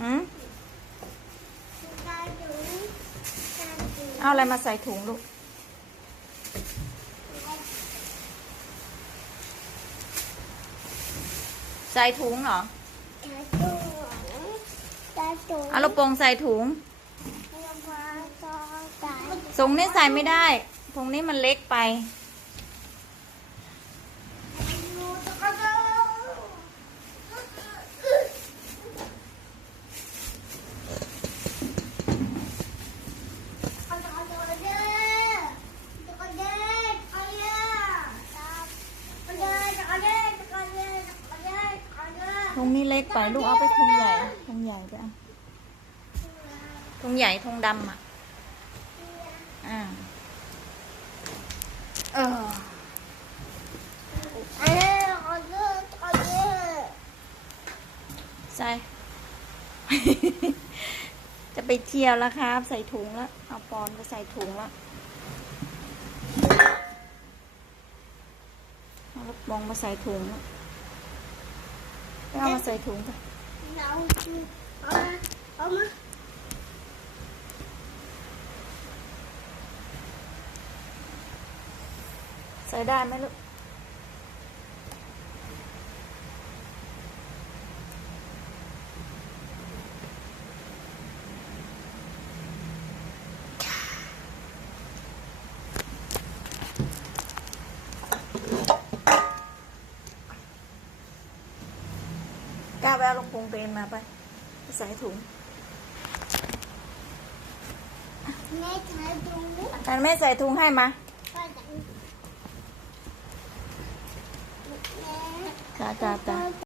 หืมตาดูตาดูเอาอะไรมาใส่ถุงลูก ใส่ถุงเหรอตาดูตาดูเอาลูกโป่งใส่ถุงตาทรงนี้ใส่ไม่ได้ถุงนี้มันเล็กไป ดูตาดูตาดูเด้อตาเด้อตาเด้อตาเด้อตาเด้อตาเด้อตาเด้อตา เด้อถุงนี้เล็กไปลูกเอาไปถุงใหญ่ถุงใหญ่ไปเอาถุงใหญ่ถุงดำอะอ่าเออตาเด้อตาเด้อตาเด้อใส่จะไปเที่ยวแล้วครับ ใส่ถุงแล้วเอาปอนไปใส่ถุงแล้วเอาลูกบองมาใส่ถุงแล้วไป เอามาใส่ถุงไปเราเอามาเอามาใส่ได้ไหมลูก ก้าวไปเอาลูกโป่งเบนมาไปไปใส่ถุงแม่ทาดูอันแม่ใส่ถุงให้มาก็จะแม่จ้าจ้าจ้า